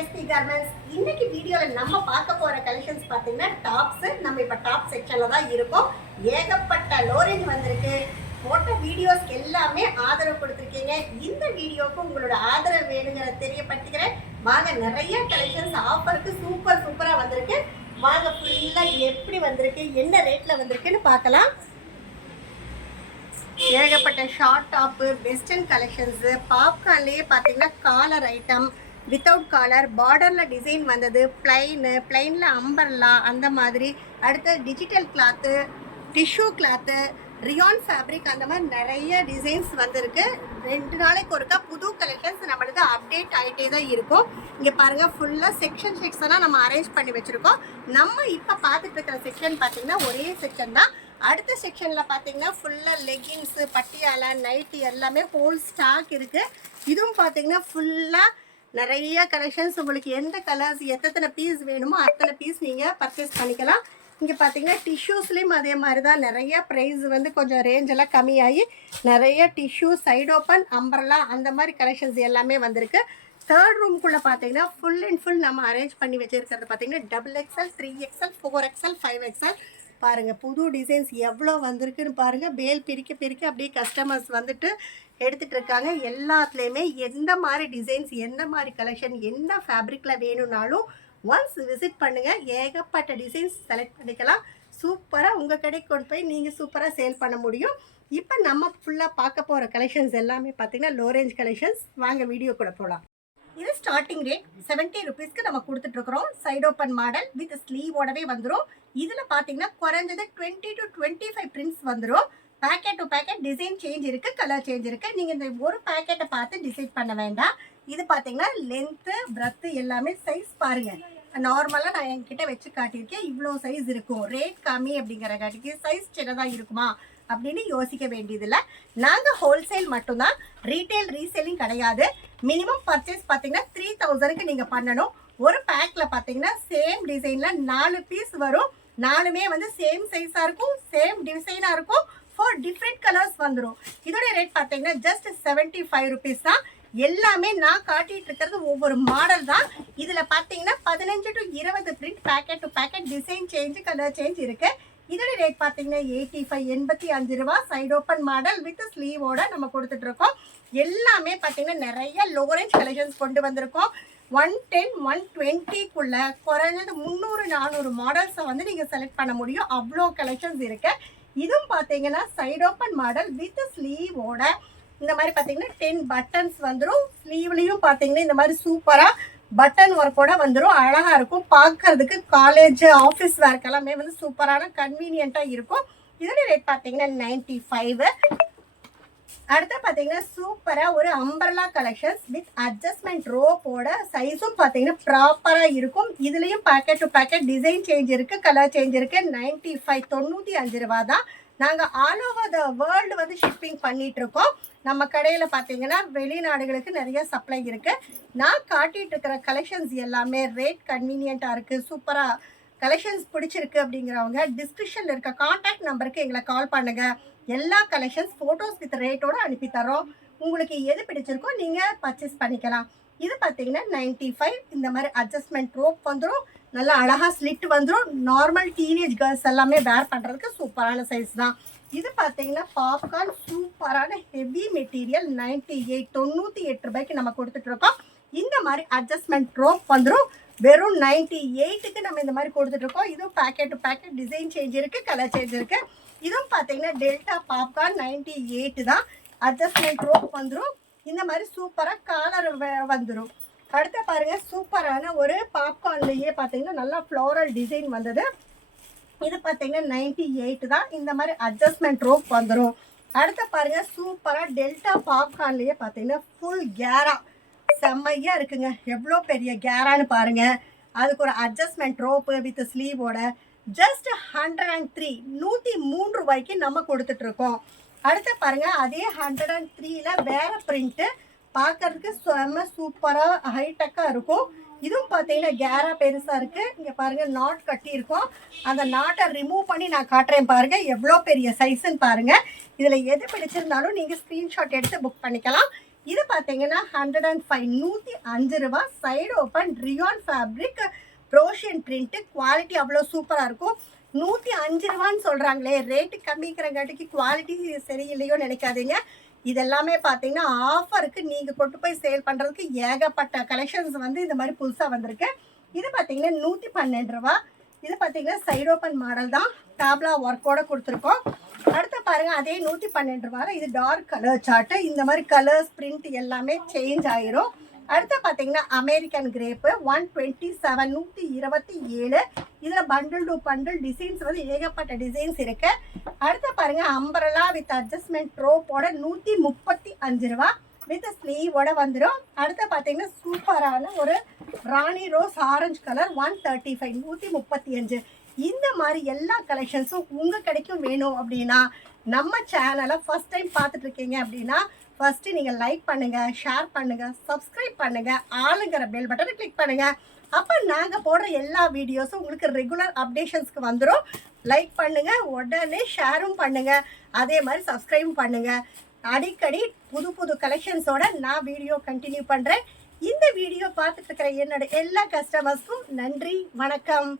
SP garments. இன்னைக்கு வீடியோல நம்ம பார்க்க போற கலெக்ஷன்ஸ் பாத்தீங்கன்னா டாப்ஸ். நம்ம இப்ப டாப் செக்ஷன்ல தான் இருக்கோம். ஏகப்பட்ட லோ ரேஞ்ச் வந்திருக்கு. போட்ட வீடியோஸ் எல்லாமே ஆதரவு கொடுத்துருக்கீங்க. இந்த வீடியோக்கு உங்களோட ஆதரவு வேணுங்கிற தெரியப்படுத்திக்கிறேன். வாங்க, நிறைய கலெக்ஷன்ஸ் ஆஃபருக்கு சூப்பரா வந்திருக்கு. வாங்க ஃபுல்லா எப்படி வந்திருக்கு, என்ன ரேட்ல வந்திருக்குன்னு பார்க்கலாம். ஏகப்பட்ட ஷார்ட் டாப்பு, வெஸ்டர்ன் கலெக்ஷன்ஸு, பாப்கார்ன்லேயே பார்த்தீங்கன்னா காலர் ஐட்டம், வித்தவுட் காலர், பார்டரில் டிசைன் வந்தது, பிளைனில் அம்பர்லா அந்த மாதிரி, அடுத்து digital cloth, tissue cloth, Ryan fabric, அந்த மாதிரி நிறைய டிசைன்ஸ் வந்திருக்கு. 2 நாளைக்கு ஒருக்கா புது கலெக்ஷன்ஸ் நம்மளுக்கு அப்டேட் ஆகிட்டே தான் இருக்கும். இங்கே பாருங்கள், ஃபுல்லாக செக்ஷனாக நம்ம அரேஞ்ச் பண்ணி வச்சுருக்கோம். நம்ம இப்போ பார்த்துட்டு இருக்கிற செக்ஷன் பார்த்திங்கன்னா ஒரே செக்ஷன் தான். அடுத்த செக்ஷனில் பார்த்தீங்கன்னா ஃபுல்லாக லெகின்ஸு, பட்டியாலா, நைட்டி எல்லாமே ஹோல் ஸ்டாக் இருக்குது. இதுவும் பார்த்தீங்கன்னா ஃபுல்லாக நிறைய கலெக்ஷன்ஸ். உங்களுக்கு எந்த கலர்ஸ் எத்தனை பீஸ் வேணுமோ அத்தனை பீஸ் நீங்கள் பர்ச்சேஸ் பண்ணிக்கலாம். இங்கே பார்த்தீங்கன்னா டிஷ்யூஸ்லேயும் அதே மாதிரி தான். நிறைய ப்ரைஸ் வந்து கொஞ்சம் ரேஞ்செல்லாம் கம்மியாகி நிறைய டிஷ்யூ, சைட் ஓப்பன், அம்பர்லா அந்த மாதிரி கலெக்ஷன்ஸ் எல்லாமே வந்திருக்கு. தேர்ட் ரூம்குள்ளே பார்த்தீங்கன்னா ஃபுல் அண்ட் ஃபுல் நம்ம அரேஞ்ச் பண்ணி வச்சுருக்கிறது பார்த்தீங்கன்னா XXL, 3XL, 4XL, 5XL. பாருங்கள், புது டிசைன்ஸ் எவ்வளோ வந்திருக்குன்னு பாருங்கள். பேல் பிரிக்க அப்படியே கஸ்டமர்ஸ் வந்துட்டு எடுத்துகிட்டு இருக்காங்க. எல்லாத்துலேயுமே எந்த மாதிரி டிசைன்ஸ், எந்த மாதிரி கலெக்ஷன், என்ன ஃபேப்ரிக்கில் வேணும்னாலும் ஒன்ஸ் விசிட் பண்ணுங்கள். ஏகப்பட்ட டிசைன்ஸ் செலக்ட் பண்ணிக்கலாம். சூப்பராக உங்கள் கடைக்கு கொண்டு போய் நீங்கள் சூப்பராக சேல் பண்ண முடியும். இப்போ நம்ம ஃபுல்லாக பார்க்க போகிற கலெக்ஷன்ஸ் எல்லாமே பார்த்திங்கன்னா லோ ரேஞ்ச் கலெக்ஷன்ஸ். வாங்க வீடியோ கூட போகலாம். இது ஸ்டார்டிங் ரேட் 70 ருபீஸ்க்கு நம்ம கொடுத்துட்ருக்குறோம். சைட் ஓப்பன் மாடல் வித் ஸ்லீவோடவே வந்துடும். இதில் பார்த்தீங்கன்னா குறைஞ்சது 20 to 25 பிரிண்ட்ஸ் வந்துடும். Packet to packet design change இருக்குது, கலர் சேஞ்ச் இருக்குது. நீங்கள் இந்த ஒரு பேக்கெட்டை பார்த்து டிசைட் பண்ண வேண்டாம். இது பார்த்தீங்கன்னா லென்த்து, பிரெத்து எல்லாமே சைஸ் பாருங்கள். நார்மலாக நான் என்கிட்ட வச்சு காட்டியிருக்கேன். இவ்வளோ சைஸ் இருக்கும். ரேட் கம்மி அப்படிங்கிற காட்டிக்கு சைஸ் சின்னதாக இருக்குமா அப்படின்னு யோசிக்க வேண்டியதில்லை. நாங்கள் ஹோல்சேல் மட்டும்தான், ரீட்டைல் ரீசேலிங் கிடையாது. மினிமம் பர்ச்சேஸ் பார்த்தீங்கன்னா 3000க்கு நீங்கள் பண்ணணும். ஒரு பேக்கில் பார்த்தீங்கன்னா சேம் டிசைனில் 4 பீஸ் வரும். 4மே வந்து சேம் சைஸாக இருக்கும், சேம் டிசைனாக இருக்கும். 4 டிஃப்ரெண்ட் கலர்ஸ் வந்துடும். இதோடைய ரேட் பார்த்தீங்கன்னா ஜஸ்ட் 75 ருபீஸ் தான். எல்லாமே நான் காட்டிட்டு இருக்கிறது ஒவ்வொரு மாடல் தான். இதில் பார்த்தீங்கன்னா 15 to 20 print, packet to packet design change, colour change இருக்கு. இதோட ரேட் பார்த்தீங்கன்னா 85 ரூபா. சைடு ஓப்பன் மாடல் வித் ஸ்லீவோட நம்ம கொடுத்துட்டு இருக்கோம். எல்லாமே பார்த்தீங்கன்னா நிறைய லோ ரேஞ்ச் கலெக்ஷன்ஸ் கொண்டு வந்திருக்கோம். 110, 120க்குள்ள குறைஞ்சது 300-400 மாடல்ஸை வந்து நீங்கள் செலக்ட் பண்ண முடியும். அவ்வளோ கலெக்ஷன்ஸ் இருக்கு. இதுவும் பார்த்தீங்கன்னா சைடு ஓப்பன் மாடல் வித் ஸ்லீவோட இந்த மாதிரி பார்த்தீங்கன்னா 10 பட்டன்ஸ் வந்துடும். ஸ்லீவ்லேயும் பார்த்தீங்கன்னா இந்த மாதிரி சூப்பராக பட்டன் ஒர்க்கோட வந்துடும். அழகாக இருக்கும் பார்க்கறதுக்கு. காலேஜ், ஆஃபீஸ் வேர்க் எல்லாமே வந்து சூப்பரான கன்வீனியண்ட்டாக இருக்கும். இதோட ரேட் பார்த்தீங்கன்னா 95. அடுத்து பார்த்தீங்கன்னா சூப்பராக ஒரு அம்பர்லா கலெக்ஷன்ஸ் வித் அட்ஜஸ்ட்மெண்ட் ரோப்போட சைஸும் பார்த்தீங்கன்னா ப்ராப்பராக இருக்கும். இதுலேயும் packet to packet design change இருக்குது, கலர் சேஞ்ச் இருக்குது. 95, 95 ரூபா தான். நாங்கள் ஆல் ஓவர் த வேர்ல்டு வந்து ஷிப்பிங் பண்ணிகிட்ருக்கோம். நம்ம கடையில் பார்த்தீங்கன்னா வெளிநாடுகளுக்கு நிறைய சப்ளை இருக்குது. நான் காட்டிகிட்டு இருக்கிற கலெக்ஷன்ஸ் எல்லாமே ரேட் கன்வீனியண்ட்டாக இருக்குது. சூப்பராக கலெக்ஷன்ஸ் பிடிச்சிருக்கு அப்படிங்கிறவங்க டிஸ்கிரிப்ஷனில் இருக்க காண்டாக்ட் நம்பருக்கு எங்களை கால் பண்ணுங்கள். எல்லா கலெக்ஷன்ஸ் ஃபோட்டோஸ் வித் ரேட்டோடு அனுப்பி தரோம். உங்களுக்கு எது பிடிச்சிருக்கோ நீங்கள் பர்ச்சேஸ் பண்ணிக்கலாம். இது பார்த்தீங்கன்னா 95. இந்த மாதிரி அட்ஜஸ்ட்மெண்ட் ரோப் வந்துடும். நல்லா அழகாக ஸ்லிட் வந்துடும். நார்மல் டீனேஜ் கேர்ள்ஸ் எல்லாமே வேர் பண்ணுறதுக்கு சூப்பரான சைஸ் தான். இது பார்த்தீங்கன்னா பாப்கார்ன் சூப்பரான ஹெவி மெட்டீரியல் 98, 98 ரூபாய்க்கு நம்ம கொடுத்துட்ருக்கோம். இந்த மாதிரி அட்ஜஸ்ட்மெண்ட் ரோப் வந்துடும். வெறும் 98க்கு நம்ம இந்த மாதிரி கொடுத்துட்ருக்கோம். இதுவும் packet to packet design change இருக்குது, கலர் சேஞ்ச் இருக்குது. இதுவும் பார்த்தீங்கன்னா டெல்டா பாப்கார்ன் 98 தான். அட்ஜஸ்ட்மெண்ட் ரோப் வந்துடும். இந்த மாதிரி சூப்பராக காலர் வந்துடும். அடுத்த பாருங்கள், சூப்பரான ஒரு பாப்கார்ன்லேயே பார்த்தீங்கன்னா நல்லா ஃப்ளோரல் டிசைன் வந்தது. இது பார்த்தீங்கன்னா 98 தான். இந்த மாதிரி அட்ஜஸ்ட்மெண்ட் ரோப் வந்துடும். அடுத்த பாருங்கள், சூப்பராக டெல்டா பாப்கார்ன்லேயே பார்த்தீங்கன்னா ஃபுல் கேரா செம்மையாக இருக்குங்க. எவ்வளோ பெரிய கேரான்னு பாருங்கள். அதுக்கு ஒரு அட்ஜஸ்ட்மெண்ட் ரோப்பு வித் ஸ்லீவோட ஜஸ்ட் 103, 103 ரூபாய்க்கு நம்ம கொடுத்துட்ருக்கோம். அடுத்து பாருங்கள், அதே 103ல் வேறு பிரிண்ட்டு பார்க்கறதுக்கு செம்ம சூப்பராக ஹைடெக்காக இருக்கும். இதுவும் பார்த்தீங்கன்னா கேரா பெருசாக இருக்குது. இங்கே பாருங்கள், நாட் கட்டியிருக்கோம். அந்த நாட்டை ரிமூவ் பண்ணி நான் காட்டுறேன் பாருங்கள், எவ்வளோ பெரிய சைஸுன்னு பாருங்கள். இதில் எது பிடிச்சிருந்தாலும் நீங்கள் ஸ்க்ரீன்ஷாட் எடுத்து புக் பண்ணிக்கலாம். இது பார்த்தீங்கன்னா 105 105 சைடு ஓப்பன் ரியான் ஃபேப்ரிக் ப்ரோஷியன் பிரிண்ட். குவாலிட்டி அவ்வளோ சூப்பராக இருக்கும். 105 சொல்கிறாங்களே, ரேட்டு கம்மிக்கிறங்காட்டிக்கு குவாலிட்டி சரியில்லையோ நினைக்காதீங்க. இதெல்லாமே பார்த்தீங்கன்னா ஆஃபருக்கு நீங்கள் கொண்டு போய் சேல் பண்ணுறதுக்கு ஏகப்பட்ட கலெக்ஷன்ஸ் இந்த மாதிரி புதுசாக வந்திருக்கு. இது பார்த்தீங்கன்னா 112 இது பார்த்தீங்கன்னா சைடு ஓப்பன் மாடல் தான், டேப்லா ஒர்க்கோட கொடுத்துருக்கோம். அடுத்து பாருங்கள், அதே 112 இது டார்க் கலர் சார்ட்டு. இந்த மாதிரி கலர்ஸ் பிரிண்ட் எல்லாமே சேஞ்ச் ஆயிரும். அடுத்து பார்த்தீங்கன்னா அமெரிக்கன் கிரேப்பு 127 127. இதில் பண்டில் டு பண்டில் டிசைன்ஸ் ஏகப்பட்ட டிசைன்ஸ் இருக்கு. அடுத்து பாருங்க அம்பரலா வித் அட்ஜஸ்ட்மெண்ட் ரோப்போட 135 வித் ஸ்லீவோட வந்துடும். அடுத்து பார்த்தீங்கன்னா சூப்பரான ஒரு ராணி ரோஸ் ஆரஞ்சு கலர் 135 135. இந்த மாதிரி எல்லா கலெக்ஷன்ஸும் உங்கள் கடைக்கும் வேணும் அப்படின்னா நம்ம சேனலை ஃபஸ்ட் டைம் பார்த்துட்டு இருக்கீங்க அப்படின்னா ஃபஸ்ட்டு நீங்கள் லைக் பண்ணுங்கள், ஷேர் பண்ணுங்கள், சப்ஸ்கிரைப் பண்ணுங்கள், ஆளுங்கிற பெல் பட்டனை கிளிக் பண்ணுங்கள். அப்போ நாங்கள் போடுற எல்லா வீடியோஸும் உங்களுக்கு ரெகுலர் அப்டேஷன்ஸ்க்கு வந்துடும். லைக் பண்ணுங்கள், உடனே ஷேரும் பண்ணுங்கள், அதே மாதிரி சப்ஸ்கிரைபும் பண்ணுங்கள். அடிக்கடி புது புது கலெக்ஷன்ஸோட நான் வீடியோ கண்டினியூ பண்ணுறேன். இந்த வீடியோ பார்த்துட்டு இருக்கிற என்னோட எல்லா கஸ்டமர்ஸ்க்கும் நன்றி, வணக்கம்.